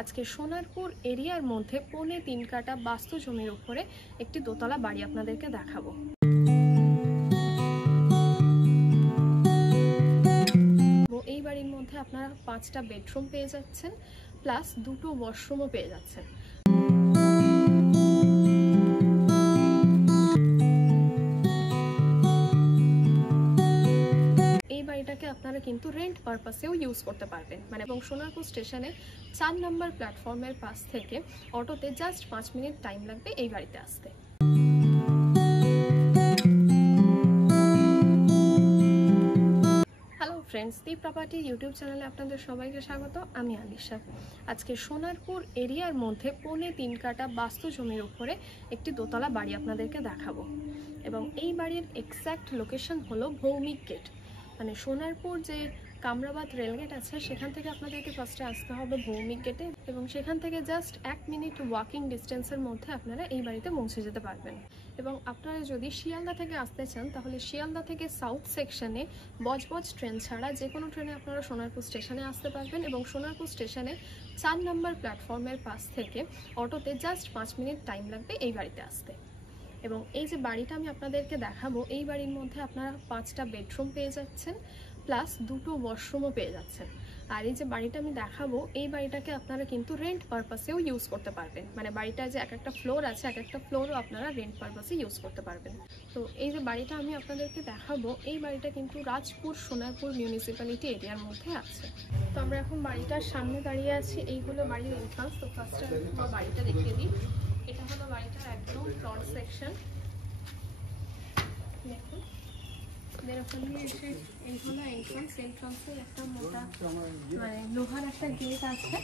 আজকে সোনারপুর এরিয়ার মধ্যে 3.5 কাঠা বাস্তু জমির উপরে একটি দোতলা বাড়ি আপনাদেরকে দেখাবো। এই বাড়ির মধ্যে আপনারা 5টা বেডরুম পেয়ে যাচ্ছেন, প্লাস 2টো ওয়াশরুমও পেয়ে যাচ্ছেন। এটাকে আপনারা কিন্তু রেন্ট পারপাসেও ইউজ করতে পারবেন, মানে এবং সোনারপুর স্টেশনে 4 নম্বর প্ল্যাটফর্মের পাশ থেকে অটোতে জাস্ট 5 মিনিট টাইম লাগবে এই বাড়িতে আসতে। হ্যালো ফ্রেন্ডস, দীপ প্রপার্টি ইউটিউব চ্যানেলে আপনাদের সবাইকে স্বাগত। আমি আলিশা। আজকে সোনারপুর এরিয়ার মধ্যে 3.5 কাঠা বাস্তু জমির উপরে একটি দোতলা বাড়ি আপনাদেরকে দেখাবো, এবং এই বাড়ির এক্স্যাক্ট লোকেশন হলো ভৌমিক গেট। মানে সোনারপুর যে কামরাবাদ রেলগেট আছে সেখান থেকে আপনাদেরকে ফার্স্টে আসতে হবে ভৌমিক গেটে, এবং সেখান থেকে জাস্ট 1 মিনিট ওয়াকিং ডিস্টেন্সের মধ্যে আপনারা এই বাড়িতে পৌঁছে যেতে পারবেন। এবং আপনারা যদি শিয়ালদা থেকে আসতে চান তাহলে শিয়ালদা থেকে সাউথ সেকশনে বজবজ ট্রেন ছাড়া যে কোনো ট্রেনে আপনারা সোনারপুর স্টেশনে আসতে পারবেন, এবং সোনারপুর স্টেশনে 4 নম্বর প্ল্যাটফর্মের পাশ থেকে অটোতে জাস্ট 5 মিনিট টাইম লাগবে এই বাড়িতে আসতে। এবং এই যে বাড়িটা আমি আপনাদেরকে দেখাবো, এই বাড়ির মধ্যে আপনারা 5টা বেডরুম পেয়ে যাচ্ছেন, প্লাস 2টো ওয়াশরুমও পেয়ে যাচ্ছেন। আর এই যে বাড়িটা আমি দেখাবো, এই বাড়িটাকে আপনারা কিন্তু রেন্ট পারপাসেও ইউজ করতে পারবেন, মানে বাড়িটার যে এক একটা ফ্লোর আছে এক একটা ফ্লোরও আপনারা রেন্ট পারপাসে ইউজ করতে পারবেন। তো এই যে বাড়িটা আমি আপনাদেরকে দেখাবো, এই বাড়িটা কিন্তু রাজপুর সোনারপুর মিউনিসিপ্যালিটি এরিয়ার মধ্যে আছে। তো আমরা এখন বাড়িটার সামনে দাঁড়িয়ে আছি, এই হলো বাড়ির এন্ট্রান্স। তো ফার্স্টে বাড়িটা দেখিয়ে দিই। এটা হলো বাড়িটার একদম ফ্রন্ট সেকশন। দেখুন, ওখানে এসে এই হলো এন্ট্রান্সে একটা মোটা মানে লোহার একটা গেট আছে।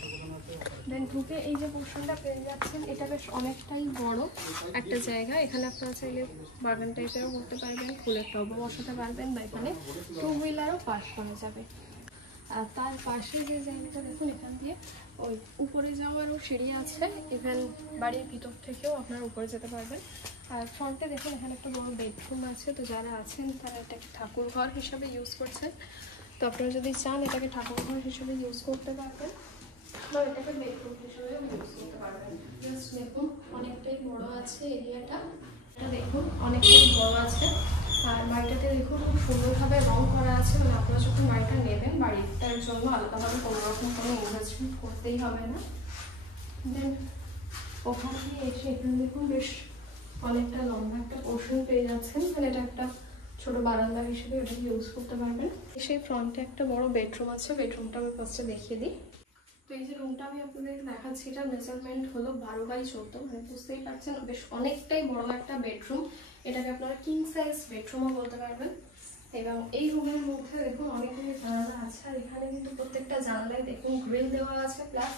দেন ঢুকে এই যে পোর্শনটা পেয়ে যাচ্ছেন, এটা বেশ অনেকটাই বড় একটা জায়গা। এখানে আপনারা চাইলে বাগান টাইপেরও করতে পারবেন, ফুলের টবও বসাতে পারবেন, বা এখানে 2 হুইলারও পাস করা যাবে। আর তার পাশে যে জায়গাটা দেখুন, এখান দিয়ে ওই উপরে যাওয়ারও সিঁড়ি আছে। ইভেন বাড়ির ভিতর থেকেও আপনারা উপরে যেতে পারবেন। আর ফ্রন্টে দেখুন এখানে একটা বড় বেডরুম আছে। তো যারা আছেন তারা এটাকে ঠাকুর ঘর হিসাবে ইউজ করছেন। তো আপনারা যদি চান এটাকে ঠাকুর ঘর হিসেবে ইউজ করতে পারবেন, বা এটাকে বেডরুম হিসেবেও ইউজ করতে পারবেন। জাস্ট দেখুন অনেকটাই বড় আছে এরিয়াটা। এটা দেখুন অনেকটাই বড় আছে। আর বাড়িটাতে দেখুন খুব সুন্দরভাবে রং করা আছে। মানে আপনারা যখন বাড়িটা নেবেন, বাড়িটার জন্য আলাদাভাবে কোনো রকম কোনো ইনভেস্টমেন্ট করতেই হবে না। দেন ওখান দিয়ে এসে এখানে দেখুন বেশ অনেকটা লম্বা একটা পোর্শন পেয়ে যাচ্ছেন। মানে এটা একটা ছোট বারান্দা হিসেবে ওটাকে ইউজ করতে পারবেন। সেই ফ্রন্টে একটা বড় বেডরুম আছে, বেডরুমটা আমি ফার্স্টে দেখিয়ে দিই। তো এই যে রুমটা আমি আপনাদের দেখাচ্ছি, এটার মেজারমেন্ট হলো 12x14। মানে বুঝতেই পারছেন বেশ অনেকটাই বড় একটা বেডরুম। এটাকে আপনারা কিং সাইজ বেডরুমও বলতে পারবেন। এবং এই রুমের মধ্যে দেখুন অনেকগুলি জানালা আছে। আর এখানে কিন্তু প্রত্যেকটা জানালায় দেখুন গ্রিল দেওয়া আছে, প্লাস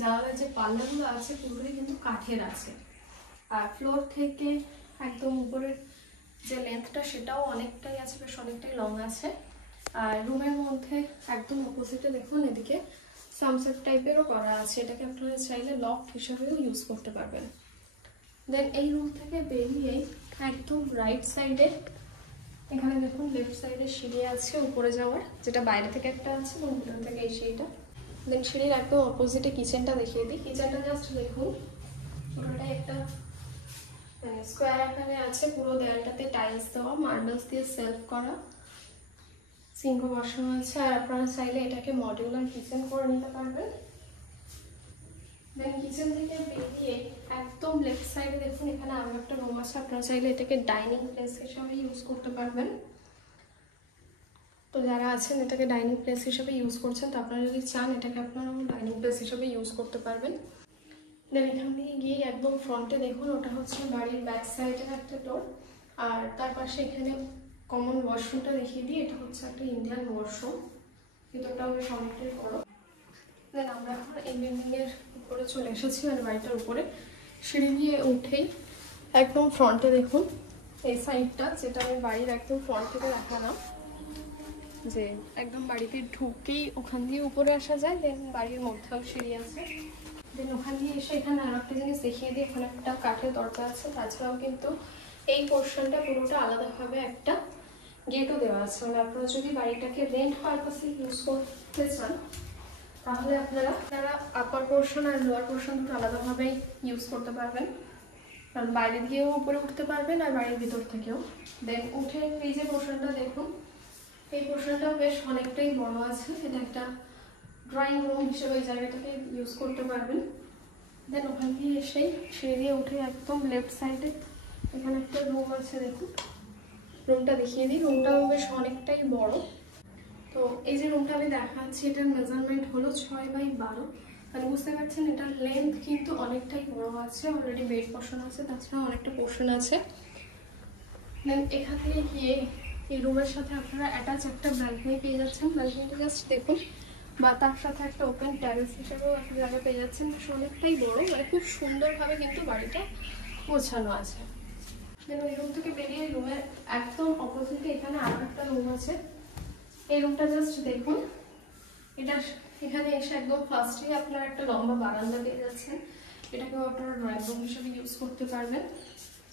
জানালার যে পাল্লাগুলো আছে পুরোপুরি কিন্তু কাঠের আছে। আর ফ্লোর থেকে একদম উপরের যে লেন্থটা সেটাও অনেকটাই আছে, বেশ অনেকটাই লং আছে। আর রুমের মধ্যে একদম অপোজিটে দেখুন এদিকে সানসেট টাইপেরও করা আছে। এটাকে আপনারা চাইলে লফট হিসাবেও ইউজ করতে পারবেন। দেন এই রুম থেকে বেরিয়ে একদম রাইট সাইডে এখানে দেখুন লেফট সাইডে সিঁড়ি আছে উপরে যাওয়ার, যেটা বাইরে থেকে একটা আছে এবং ভিতর থেকে এই সিঁড়িটা। দেন সিঁড়ির একদম অপোজিটে কিচেনটা দেখিয়ে দিই। কিচেনটা জাস্ট দেখুন পুরোটাই একটা স্কোয়ার আকারে আছে। পুরো দেয়ালটাতে টাইলস দেওয়া, মার্বেলস দিয়ে সেলফ করা, সিঙ্ক বসানো আছে। আর আপনারা চাইলে এটাকে মডিউলার কিচেন করে নিতে পারবেন। দেন কিচেন থেকে বেরিয়ে একদম লেফট সাইডে দেখুন এখানে আরো একটা রুম আছে। আপনারা চাইলে এটাকে ডাইনিং প্লেস হিসেবে ইউজ করতে পারবেন। তো যারা আছেন এটাকে ডাইনিং প্লেস হিসেবে ইউজ করছেন, তো আপনারা যদি চান এটাকে আপনারা ডাইনিং প্লেস হিসেবে ইউজ করতে পারবেন। দেন এখান থেকে গিয়ে একদম ফ্রন্টে দেখুন ওটা হচ্ছে বাড়ির ব্যাক সাইডের একটা ডোর। আর তার পাশে এখানে কমন ওয়াশরুমটা দেখিয়ে দিই। এটা হচ্ছে একটা ইন্ডিয়ান ওয়াশরুম, ভিতরটাও বেশ অনেকটাই বড়। দেন আমরা এখন এই বিল্ডিংয়ের উপরে চলে এসেছি, মানে বাড়িটার উপরে। সিঁড়ি দিয়ে উঠেই একদম ফ্রন্টে দেখুন এই সাইডটা, যেটা আমি বাড়ির একদম ফ্রন্ট থেকে দেখালাম, যে একদম বাড়িতে ঢুকেই ওখান দিয়ে উপরে আসা যায়। দেন বাড়ির মধ্যেও সিঁড়ি আছে। দেন ওখান দিয়ে এসে এখানে আর একটা জিনিস দেখিয়ে দিই, এখানে একটা কাঠের দরজা আছে। তাছাড়াও কিন্তু এই পোর্শনটা পুরোটা আলাদাভাবে একটা গেটও দেওয়া আছে। মানে আপনারা যদি বাড়িটাকে রেন্ট পারপাসে ইউজ করতে চান তাহলে আপনারা আপার পোর্শন আর লোয়ার পোর্শন দুটো আলাদাভাবেই ইউজ করতে পারবেন, কারণ বাইরে দিয়েও উপরে উঠতে পারবেন আর বাড়ির ভিতর থেকেও। দেন উঠে এই যে পোর্শনটা দেখুন, এই পোর্শনটাও বেশ অনেকটাই বড় আছে। এটা একটা ড্রয়িং রুম হিসেবে এই জায়গাটাকে ইউজ করতে পারবেন। দেন ওখান দিয়ে এসেই সিঁড়ি দিয়ে উঠে একদম লেফট সাইডে এখানে একটা রুম আছে, দেখুন রুমটা দেখিয়ে দিই। রুমটাও বেশ অনেকটাই বড়। তো এই যে রুমটা আমি দেখাচ্ছি, এটার মেজারমেন্ট হলো 6x12, মানে বুঝতে পারছেন এটার লেন্থ কিন্তু অনেকটাই বড় আছে। অলরেডি বেড পোর্শন আছে, তাছাড়া অনেকটা পোর্শন আছে। দেন এখান থেকে গিয়ে এই রুমের সাথে আপনারা অ্যাটাচ একটা ব্যালকনি পেয়ে যাচ্ছেন। ব্যালকনিটা জাস্ট দেখুন, বা তার সাথে একটা ওপেন টেরেস হিসেবেও আপনি জায়গা পেয়ে যাচ্ছেন। বেশ অনেকটাই বড়, মানে খুব সুন্দরভাবে কিন্তু বাড়িটা গোছানো আছে। দেন ওই রুম থেকে বেরিয়ে রুমের একদম অপোজিটে এখানে আরও একটা রুম আছে। এই রুমটা জাস্ট দেখুন, এটা এখানে এসে একদম ফার্স্টেই আপনারা একটা লম্বা বারান্দা পেয়ে যাচ্ছেন। এটাকেও আপনারা ড্রয়িং রুম হিসেবে ইউজ করতে পারবেন,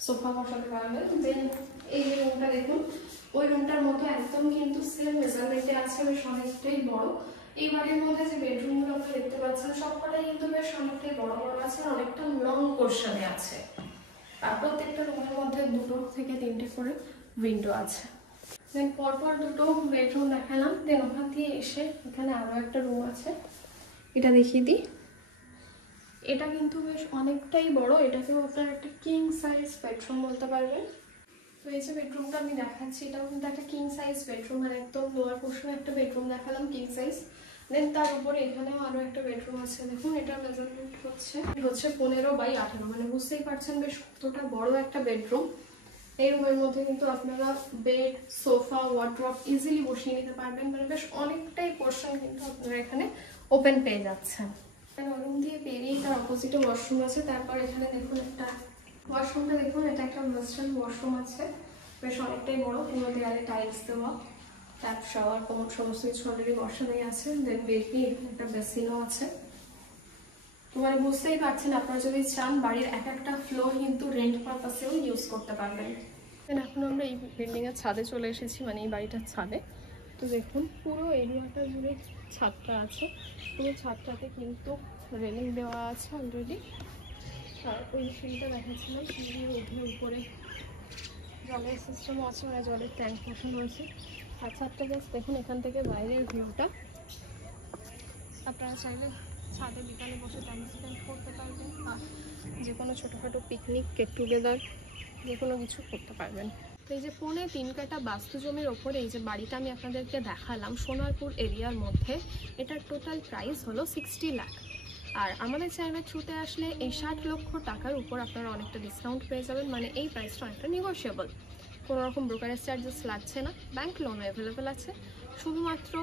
সোফা বসাতে পারবেন। দেন এই যে রুমটা দেখুন, ওই রুমটার মতো একদম কিন্তু সেম মেজারমেন্টে আছে, বেশ অনেকটাই বড়। এই বাড়ির মধ্যে যে বেডরুমগুলো আপনারা দেখতে পাচ্ছেন সবকটাই কিন্তু বেশ অনেকটাই বড় বড় আছে, অনেকটা লং পোর্শনে আছে। আর প্রত্যেকটা রুমের মধ্যে 2 থেকে 3টে করে উইন্ডো আছে। দেন পরপর 2টো বেডরুম দেখালাম। দেন ওখান দিয়ে এসে এখানে আরও একটা রুম আছে, এটা দেখিয়ে দিই। এটা কিন্তু বেশ অনেকটাই বড়, এটাকেও আপনার একটা কিং সাইজ বেডরুম বলতে পারবেন। তো এই যে বেডরুমটা আমি দেখাচ্ছি, এটাও কিন্তু একটা কিং সাইজ বেডরুম, মানে একদম লোয়ার পোর্শনে একটা বেডরুম দেখালাম কিং সাইজ। দেন তার উপরে এখানেও আরও একটা বেডরুম আছে। দেখুন এটার মেজারমেন্ট হচ্ছে 15x18, মানে বুঝতেই পারছেন বেশ কতটা বড় একটা বেডরুম। এই রুমের মধ্যে কিন্তু আপনারা বেড, সোফা, ওয়ার্ড্রপ ইজিলি বসিয়ে নিতে পারবেন, মানে বেশ অনেকটাই পোর্শন কিন্তু আপনারা এখানে ওপেন পেয়ে যাচ্ছেন। রুম দিয়ে বেরিয়ে তার অপোজিটে ওয়াশরুম আছে। তারপর এখানে দেখুন একটা ওয়াশরুমটা দেখুন, এটা একটা ওয়েস্টার্ন ওয়াশরুম আছে, বেশ অনেকটাই বড়। পুরো দেয়ালে টাইলস দেওয়া, ট্যাপ, শাওয়ার, কমোড সমস্ত কিছু অলরেডি বসানোই আছে। দেন বেডরুমে একটা বেসিনও আছে। তো মানে বুঝতেই পারছেন আপনারা যদি চান বাড়ির এক একটা ফ্লোর কিন্তু রেন্ট পারপাসেও ইউজ করতে পারবেন। দেন এখন আমরা এই বিল্ডিংয়ের ছাদে চলে এসেছি, মানে এই বাড়িটার ছাদে। তো দেখুন পুরো এরিয়াটা জুড়ে ছাদটা আছে, পুরো ছাদটাতে কিন্তু রেলিং দেওয়া আছে অলরেডি। আর ওই সিঁড়িটা দেখাচ্ছিলাম, সিঁড়ির উপরে জলের সিস্টেমও আছে, মানে জলের ট্যাঙ্ক বসানো আছে। আর ছাদটা জাস্ট দেখুন, এখান থেকে বাইরের ভিউটা। আপনারা চাইলে ছাদে বিকালে বসে টাইম স্পেন্ড করতে পারবেন, আর যে কোনো ছোটোখাটো পিকনিক, গেট টুগেদার যে কোনো কিছু করতে পারবেন। তো এই যে 3.25 কাঠা বাস্তু জমির ওপরে এই যে বাড়িটা আমি আপনাদেরকে দেখালাম সোনারপুর এরিয়ার মধ্যে, এটার টোটাল প্রাইস হলো 60 লাখ। আর আমাদের চ্যানেলের থ্রুতে আসলে এই 60 লক্ষ টাকার উপর আপনারা অনেকটা ডিসকাউন্ট পেয়ে যাবেন, মানে এই প্রাইসটা অনেকটা নেগোশিয়েবল। কোনো রকম ব্রোকারেজ চার্জেস লাগছে না, ব্যাংক লোনও অ্যাভেলেবেল আছে। শুধুমাত্র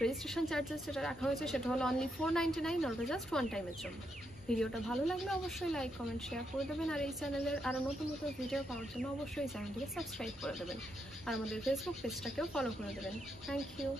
রেজিস্ট্রেশন চার্জেস যেটা রাখা হয়েছে সেটা হলো অনলি 499, নট জাস্ট ওয়ান টাইমের জন্য। ভিডিওটা ভালো লাগলে অবশ্যই লাইক, কমেন্ট, শেয়ার করে দেবেন। আর এই চ্যানেলের আরও নতুন নতুন ভিডিও পাওয়ার জন্য অবশ্যই চ্যানেলটিকে সাবস্ক্রাইব করে দেবেন, আর আমাদের ফেসবুক পেজটাকেও ফলো করে দেবেন। Thank you.